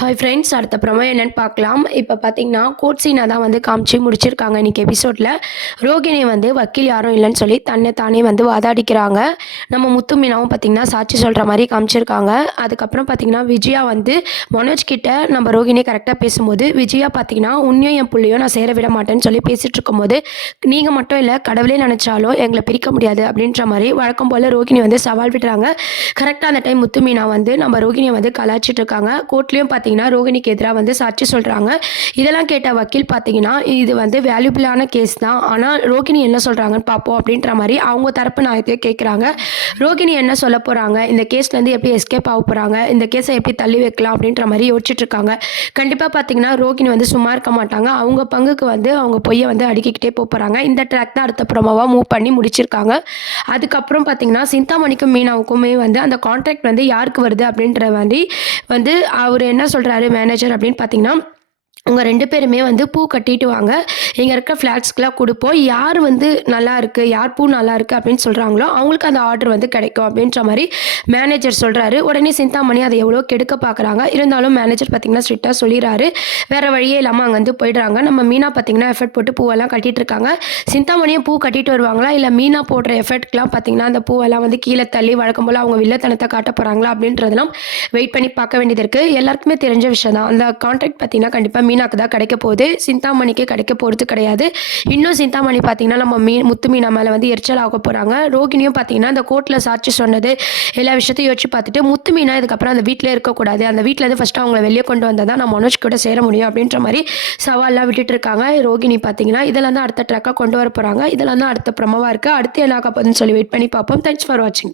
Hi friends, அடுத்த promo என்னன்னு பார்க்கலாம். இப்போ பார்த்தீங்கன்னா, கோர்ட் சீனை தான் வந்து காமிச்சு முடிச்சிருக்காங்க இன்னைக்கு எபிசோட்ல. ரோகிணி வந்து வக்கீல் யாரும் இல்லைன்னு சொல்லி தன்னை தானே வந்து வாதாடிக்கிறாங்க. நம்ம முத்து மீனாவும் பார்த்தீங்கன்னா, சாட்சி சொல்கிற மாதிரி காமிச்சிருக்காங்க. அதுக்கப்புறம் பார்த்தீங்கன்னா, விஜயா வந்து மனோஜ் கிட்ட நம்ம ரோகிணி கரெக்டாக பேசும்போது, விஜயா பார்த்தீங்கன்னா, உன்னையும் என் புள்ளையும் நான் சேர விட மாட்டேன்னு சொல்லி பேசிட்டு இருக்கும்போது, நீங்கள் மட்டும் இல்லை கடவுளே நினச்சாலும் எங்களை பிரிக்க முடியாது அப்படின்ற மாதிரி வழக்கம் போல் ரோகிணி வந்து சவால் விடுறாங்க. கரெக்டாக அந்த டைம் முத்து மீனா வந்து நம்ம ரோகிணியை வந்து கலாய்ச்சிட்டு இருக்காங்க. கோர்ட்லேயும் பார்த்தீங்கன்னா ரோகிணிக்கு எதிராக வந்து சாட்சி சொல்கிறாங்க. இதெல்லாம் கேட்ட வக்கீல் பார்த்தீங்கன்னா, இது வந்து வேல்யூபிளான கேஸ் தான், ஆனால் ரோகிணி என்ன சொல்கிறாங்கன்னு பார்ப்போம் அப்படின்ற மாதிரி அவங்க தரப்பு நியாயத்தையும் கேட்குறாங்க. ரோகிணி என்ன சொல்ல போகிறாங்க, இந்த கேஸ்லேருந்து எப்படி எஸ்கேப் ஆக போகிறாங்க, இந்த கேஸை எப்படி தள்ளி வைக்கலாம் அப்படின்ற மாதிரி யோசிச்சுட்டு இருக்காங்க. கண்டிப்பாக பார்த்தீங்கன்னா ரோகிணி வந்து சும்மா இருக்க மாட்டாங்க. அவங்க பங்குக்கு வந்து அவங்க பொய்யை வந்து அடுக்கிக்கிட்டே போகிறாங்க. இந்த ட்ராக் தான் அடுத்த ப்ரோமோவாக மூவ் பண்ணி முடிச்சிருக்காங்க. அதுக்கப்புறம் பார்த்தீங்கன்னா, சிந்தாமணிக்கும் மீனாவுக்குமே வந்து அந்த கான்ட்ராக்ட் வந்து யாருக்கு வருது அப்படின்ற மாதிரி வந்து அவர் என்ன சொல்கிறாரு மேனேஜர் அப்படின்னு பார்த்தீங்கன்னா, உங்க 2 பேருமே வந்து பூ கட்டிட்டு வாங்க. இங்க இருக்க ஃப்ளாட்ஸ்க்குலாம் குடுப்போம். யார் வந்து நல்லாயிருக்கு, யார் பூ நல்லாயிருக்கு அப்படின்னு சொல்கிறாங்களோ, அவங்களுக்கு அந்த ஆர்டர் வந்து கிடைக்கும் அப்படின்ற மாரி மேனேஜர் சொல்கிறாரு. உடனே சிந்தாமணி அதை எவ்வளோ கெடுக்க பார்க்குறாங்க. இருந்தாலும் மேனேஜர் பார்த்தீங்கன்னா ஸ்ட்ரிக்ட்டா சொல்லிறாரு. வேறு வழியே இல்லாமல் அங்கேருந்து போயிடுறாங்க. நம்ம மீனா பார்த்தீங்கன்னா எஃபர்ட் போட்டு பூவெல்லாம் கட்டிட்டு இருக்காங்க. சிந்தாமணியும் பூ கட்டிட்டு வருவாங்களா, இல்லை மீனா போடுற எஃபர்ட்க்குலாம் பார்த்தீங்கன்னா அந்த பூவெல்லாம் வந்து கீழே தள்ளி வழக்கம் போல் அவங்க வில்லத்தனத்தை காட்ட போகிறாங்களா அப்படின்றதெல்லாம் வெயிட் பண்ணி பார்க்க வேண்டியது இருக்குது. எல்லாருக்குமே தெரிஞ்ச விஷயம் தான். அந்த கான்ட்ராக்ட் பார்த்தீங்கன்னா கண்டிப்பாக மீனாக்கு தான் கிடைக்க போகுது. சிந்தாமணிக்கு கிடைக்க போகிறது கிடையாது. இன்னும் சிந்தாமணி பார்த்தீங்கன்னா நம்ம முத்து மீனா மேலே வந்து எரிச்சல் ஆக போகிறாங்க. ரோகிணியும் பார்த்தீங்கன்னா அந்த கோர்ட்டில் சாட்சி சொன்னது எல்லா விஷயத்தையும் யோசிச்சு பார்த்துட்டு முத்து மீனா இதுக்கப்புறம் அந்த வீட்டில் இருக்கக்கூடாது, அந்த வீட்டிலேருந்து ஃபஸ்ட்டு அவங்கள வெளியே கொண்டு வந்தால் தான் நான் மனோஜ் கூட சேர முடியும் அப்படின்ற மாதிரி சவால்லாம் விட்டுட்டு இருக்காங்க. ரோகிணி பார்த்தீங்கன்னா இதெல்லாம் தான் அடுத்த ட்ராக்காக கொண்டு வர போகிறாங்க. இதெல்லாம் தான் அடுத்த ப்ரோமோவாக இருக்குது. அடுத்து என்ன ஆக போகுதுன்னு சொல்லி வெயிட் பண்ணி பார்ப்போம். தேங்க்ஸ் ஃபார் வாட்சிங்.